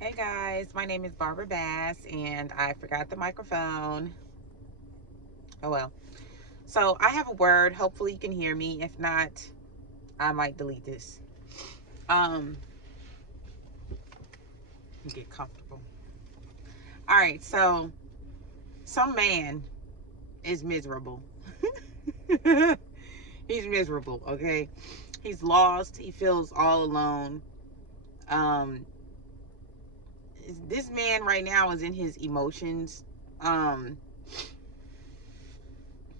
Hey guys, my name is Barbara Bass and I forgot the microphone. Oh well. So I have a word. Hopefully you can hear me. If not, I might delete this. Um get comfortable. All right, so some man is miserable. He's miserable, okay? He's lost. He feels all alone. Um this man right now is in his emotions. Um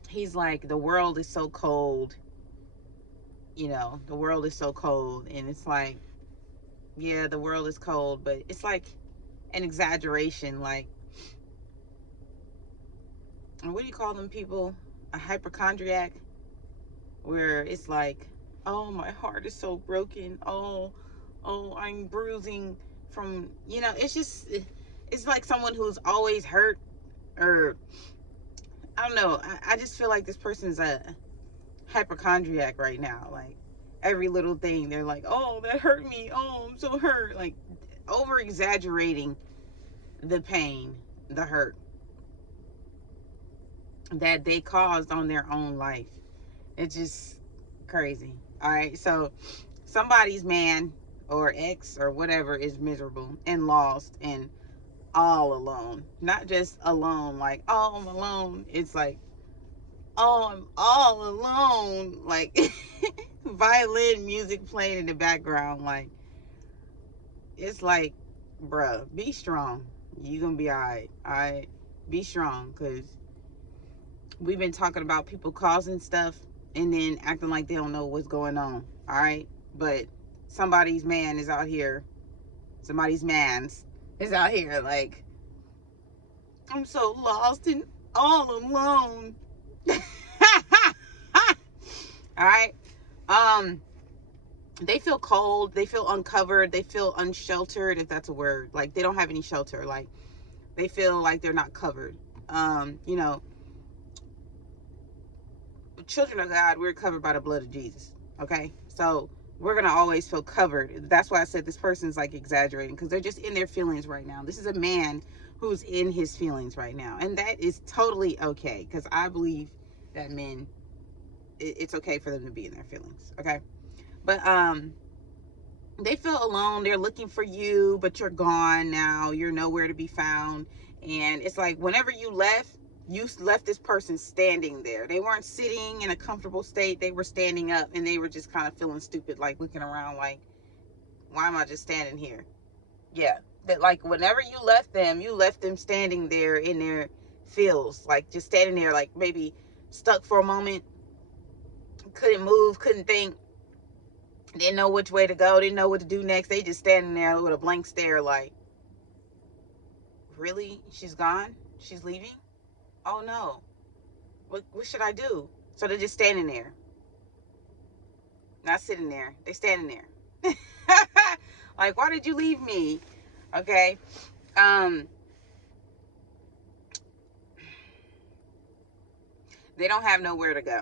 he's like, the world is so cold. The world is so cold, and it's like, yeah, the world is cold, but it's like an exaggeration. Like, what do you call them people? A hypochondriac, where it's like, oh, my heart is so broken. Oh, I'm bruising from, it's just, it's like someone who's always hurt, or I don't know. I just feel like this person's a hypochondriac right now. Like, every little thing, they're like, oh, that hurt me. Oh, I'm so hurt. Like, over exaggerating the pain, the hurt that they caused on their own life. It's just crazy. All right. So somebody's man or ex or whatever is miserable and lost and all alone. Not just alone, like, oh, I'm alone. It's like, oh, I'm all alone. Like, violin music playing in the background. Like, it's like, bruh, be strong. You gonna be all right. All right. Be strong, because we've been talking about people causing stuff and then acting like they don't know what's going on. All right. But somebody's man is out here. Somebody's man's is out here like, I'm so lost and all alone. All right. Um, they feel cold. They feel uncovered. They feel unsheltered, if that's a word. Like, they don't have any shelter. Like, they feel like they're not covered. You know, children of God, we're covered by the blood of Jesus. Okay, so we're gonna always feel covered. That's why I said this person's like exaggerating, because they're just in their feelings right now. This is a man who's in his feelings right now, and that is totally okay, because I believe that men, it's okay for them to be in their feelings. Okay, but they feel alone. They're looking for you, but you're gone now. You're nowhere to be found. And it's like, whenever you left this person standing there. They weren't sitting in a comfortable state. They were standing up, and they were just kind of feeling stupid, like looking around like, why am I just standing here? Yeah. That, like, whenever you left them standing there in their feels, like just standing there, like maybe stuck for a moment, couldn't move, couldn't think, didn't know which way to go, didn't know what to do next. They just standing there with a blank stare, like, really? She's gone? She's leaving? Oh no. What should I do? So they're just standing there, not sitting there. They standing there. Like, why did you leave me? Okay. Um, they don't have nowhere to go.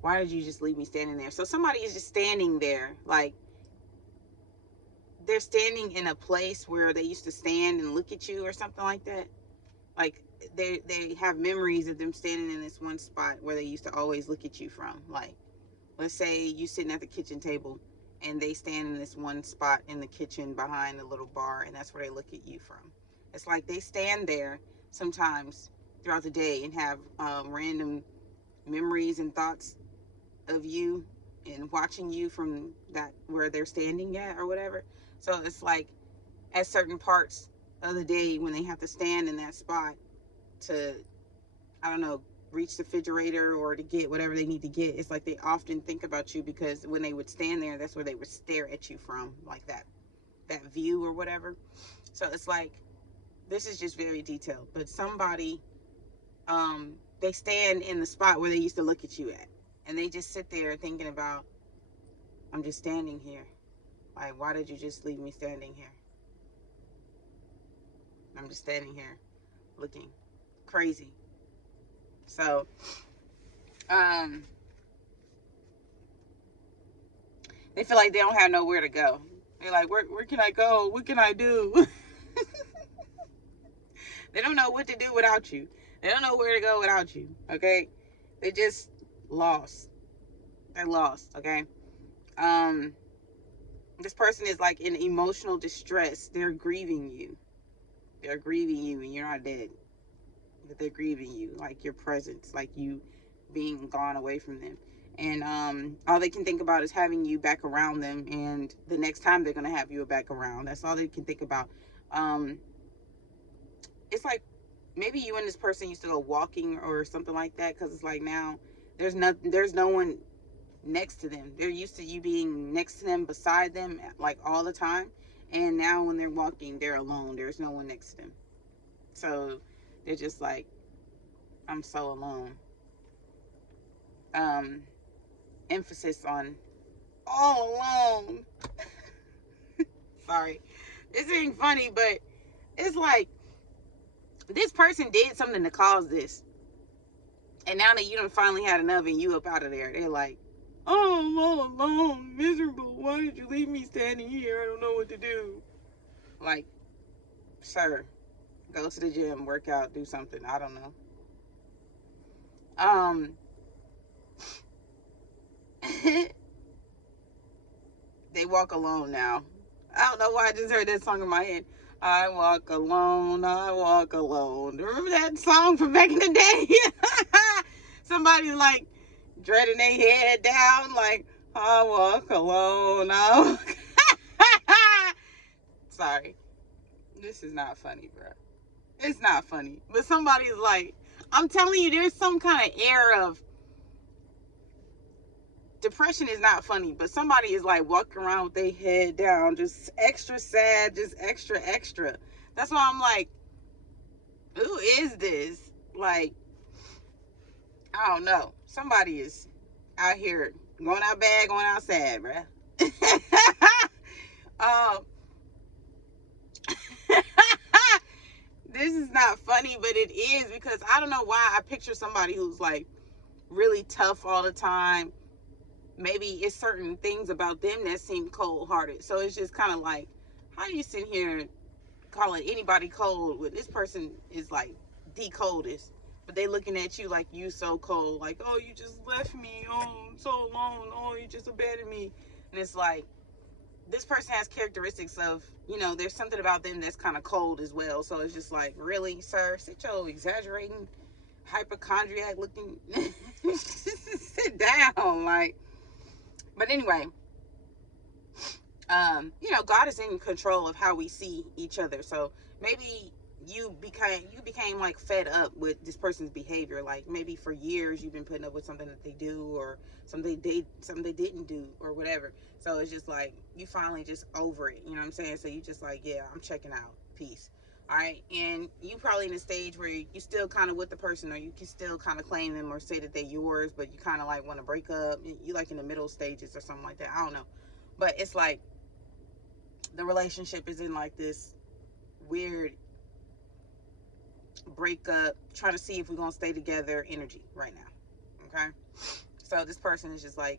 Why did you just leave me standing there? So somebody is just standing there, like, they're standing in a place where they used to stand and look at you or something like that. Like, they have memories of them standing in this one spot where they used to always look at you from. Like, let's say you sitting at the kitchen table and they stand in this one spot in the kitchen behind the little bar, and that's where they look at you from. It's like they stand there sometimes throughout the day and have random memories and thoughts of you and watching you from that where they're standing at or whatever. So it's like, at certain parts of the day when they have to stand in that spot to, I don't know, reach the refrigerator or to get whatever they need to get, it's like they often think about you, because when they would stand there, that's where they would stare at you from, like that view or whatever. So it's like, this is just very detailed, but somebody, they stand in the spot where they used to look at you at, and they just sit there thinking about, I'm just standing here. Like, why did you just leave me standing here? I'm just standing here looking crazy. So, um, They feel like they don't have nowhere to go. They're like, where can I go? What can I do? They don't know what to do without you. They don't know where to go without you. Okay? They just lost. They're lost. Okay? Um, this person is like in emotional distress. They're grieving you. They're grieving you, and you're not dead. But they're grieving you, like your presence, like you being gone away from them. And all they can think about is having you back around them, and the next time they're gonna have you back around. That's all they can think about. Um, it's like maybe you and this person used to go walking or something like that, because it's like now there's no one next to them. They're used to you being next to them, beside them, like all the time. And now when they're walking, they're alone. There's no one next to them. So they're just like, I'm so alone. Um, Emphasis on all alone. Sorry. This ain't funny, but it's like this person did something to cause this. And now that you done finally had enough and you up out of there, they're like, oh, I'm all alone, miserable. Why did you leave me standing here? I don't know what to do. Like, sir, go to the gym, work out, do something. I don't know. They walk alone now. I don't know why I just heard that song in my head. I walk alone, I walk alone. Remember that song from back in the day? Somebody like dreading their head down, like, I walk alone, I walk. Sorry. This is not funny, bro. It's not funny. But somebody's like, I'm telling you, there's some kind of air of depression is not funny, but somebody is like walking around with their head down, just extra sad, just extra. That's why I'm like, who is this? Like, I don't know. Somebody is out here going out bad, going out sad, bruh. um, this is not funny, but it is, because I don't know why I picture somebody who's like really tough all the time. Maybe it's certain things about them that seem cold-hearted. So it's just kind of like, how you sitting here calling anybody cold when this person is like the coldest, but they looking at you like you so cold, like, oh, you just left me, oh, I'm so alone, oh, you just abandoned me. And it's like, this person has characteristics of, there's something about them that's kind of cold as well. So it's just like, really, sir, sit your exaggerating hypochondriac looking sit down, like. But anyway, God is in control of how we see each other. So maybe you became like fed up with this person's behavior. Like maybe for years you've been putting up with something that they do, or something they didn't do, or whatever. So it's just like you finally just over it. You know what I'm saying? So you just like, yeah, I'm checking out. Peace. All right. And you probably in a stage where you still kind of with the person, or you can still kind of claim them or say that they're yours, but you kind of like want to break up. You like in the middle stages or something like that. I don't know. But it's like the relationship is in like this weird breakup, trying to see if we're going to stay together energy right now. Okay. So this person is just like,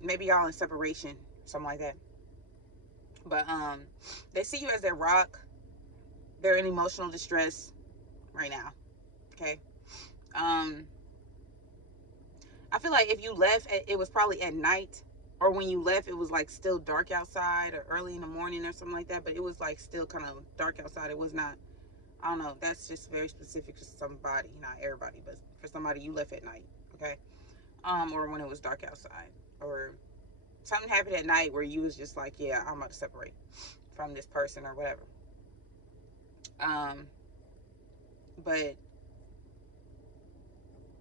maybe y'all in separation, something like that. But they see you as their rock. They're in emotional distress right now. Okay. I feel like if you left, it was probably at night, or when you left, it was like still dark outside, or early in the morning or something like that. But it was like still kind of dark outside. It was not, I don't know. That's just very specific to somebody, not everybody, but for somebody, you left at night. Okay. Or when it was dark outside, or something happened at night where you was just like, yeah, I'm about to separate from this person or whatever. But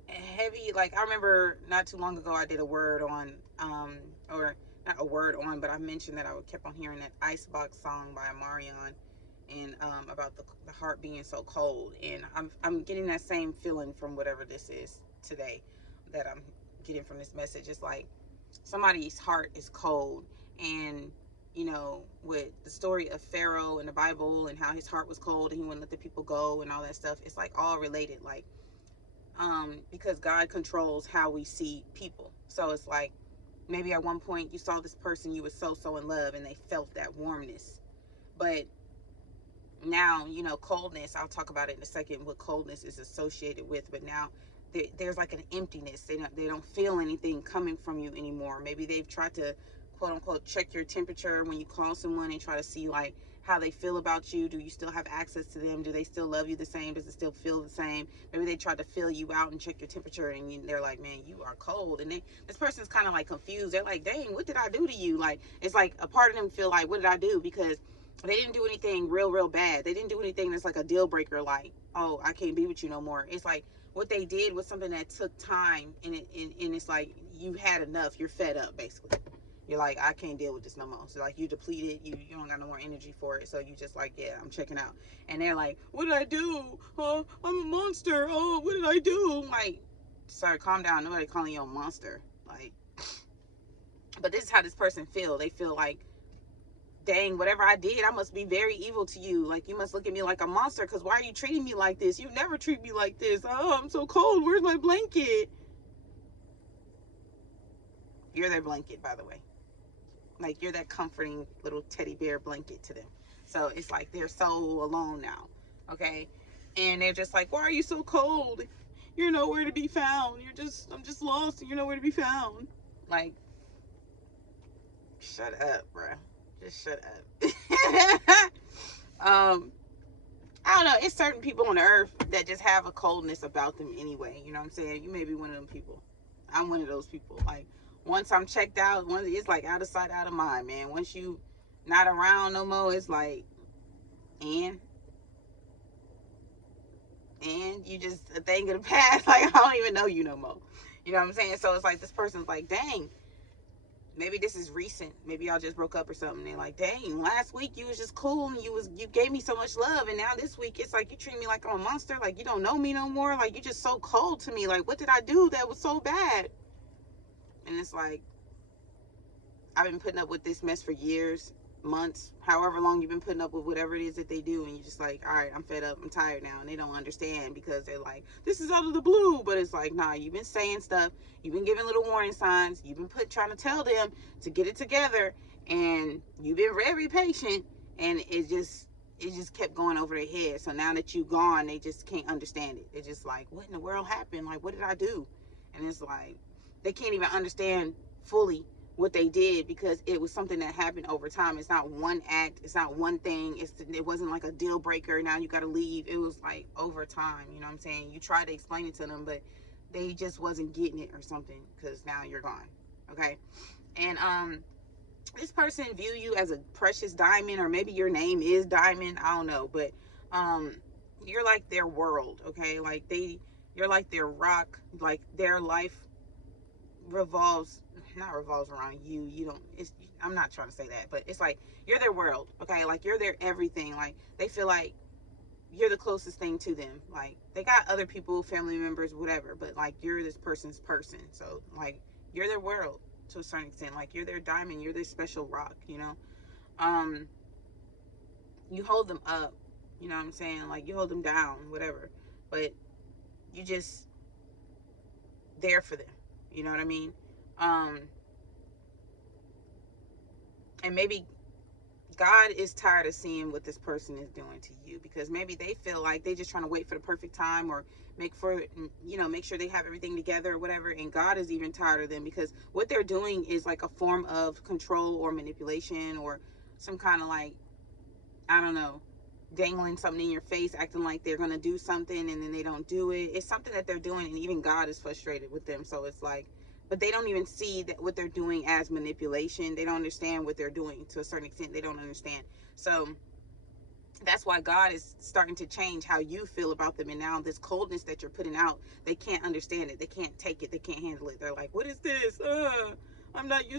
heavy, like I remember not too long ago I did a word on or not a word on, but I mentioned that I kept on hearing that Icebox song by Amarion, and about the heart being so cold. And I'm getting that same feeling from whatever this is today that I'm getting from this message. It's like somebody's heart is cold. And with the story of Pharaoh in the Bible, and how his heart was cold and he wouldn't let the people go and all that stuff, it's like all related. Like because God controls how we see people. So it's like Maybe at one point you saw this person you was so in love and they felt that warmness. But now, coldness, I'll talk about it in a second, what coldness is associated with. But now there's like an emptiness. They don't feel anything coming from you anymore. Maybe they've tried to quote unquote check your temperature when you call someone and try to see like how they feel about you. Do you still have access to them? Do they still love you the same? Does it still feel the same? Maybe they tried to fill you out and check your temperature, and they're like, man, you are cold. And this person's kind of like confused. They're like, dang, what did I do to you? Like, it's like a part of them feel like, what did I do? Because they didn't do anything real bad. They didn't do anything that's like a deal breaker, like, oh, I can't be with you no more. It's like what they did was something that took time, and it's like you had enough. You're fed up, basically. You're like, I can't deal with this no more. So like you depleted, you don't got no more energy for it. So you just like, yeah, I'm checking out. And they're like, what did I do? Oh, I'm a monster. Oh, what did I do? Like, sorry, calm down. Nobody calling you a monster. Like, but this is how this person feel. They feel like, dang, whatever I did, I must be very evil to you. Like, you must look at me like a monster, because why are you treating me like this? You never treat me like this. Oh, I'm so cold. Where's my blanket? You're their blanket, by the way. Like, you're that comforting little teddy bear blanket to them. So it's like they're so alone now, okay? And they're just like, why are you so cold? You're nowhere to be found. I'm just lost, and you're nowhere to be found. Like, shut up, bruh. Just shut up. I don't know. It's certain people on the earth that just have a coldness about them anyway. You know what I'm saying? You may be one of them people. I'm one of those people. Like, once I'm checked out, it's like out of sight, out of mind, man. Once you not around no more, it's like, and you just a thing of the past. Like, I don't even know you no more. You know what I'm saying? So it's like this person's like, dang, maybe this is recent. Maybe y'all just broke up or something. They're like, dang, last week you was just cool and you gave me so much love, and now this week it's like you treat me like I'm a monster. Like, you don't know me no more. Like, you just so cold to me. Like, what did I do that was so bad? And it's like, I've been putting up with this mess for years, months, however long you've been putting up with whatever it is that they do, and you're just like, all right, I'm fed up, I'm tired now. And they don't understand because they're like, this is out of the blue. But it's like, nah, you've been saying stuff, you've been giving little warning signs, you've been trying to tell them to get it together, and you've been very patient, and it just kept going over their head. So now that you're gone, they just can't understand it. They're just like, what in the world happened? Like, what did I do? And it's like, they can't even understand fully what they did, because it was something that happened over time. It's not one act, it's not one thing, it wasn't like a deal breaker, now you gotta leave. It was like over time. You know what I'm saying? You tried to explain it to them, but they just wasn't getting it or something, because now you're gone. Okay. And this person view you as a precious diamond, or maybe your name is Diamond, I don't know, but you're like their world. Okay. Like, you're like their rock. Like, their life not revolves around you. I'm not trying to say that, but it's like you're their world. Okay. Like, you're their everything. Like, they feel like you're the closest thing to them. Like, they got other people, family members, whatever, but like, you're this person's person. So like, you're their world to a certain extent. Like, you're their diamond, you're their special rock, you hold them up, you know what I'm saying? Like, you hold them down, whatever, but you just there for them. You know what I mean? And maybe God is tired of seeing what this person is doing to you, because maybe they feel like they just trying to wait for the perfect time, or make sure they have everything together or whatever. And God is even tired of them, because what they're doing is like a form of control or manipulation, or some kind of, like, I don't know, dangling something in your face, acting like they're going to do something and then they don't do it. It's something that they're doing, and even God is frustrated with them. So it's like, but they don't even see that what they're doing as manipulation. They don't understand what they're doing. To a certain extent, they don't understand. So that's why God is starting to change how you feel about them. And now this coldness that you're putting out, they can't understand it. They can't take it. They can't handle it. They're like, what is this? I'm not used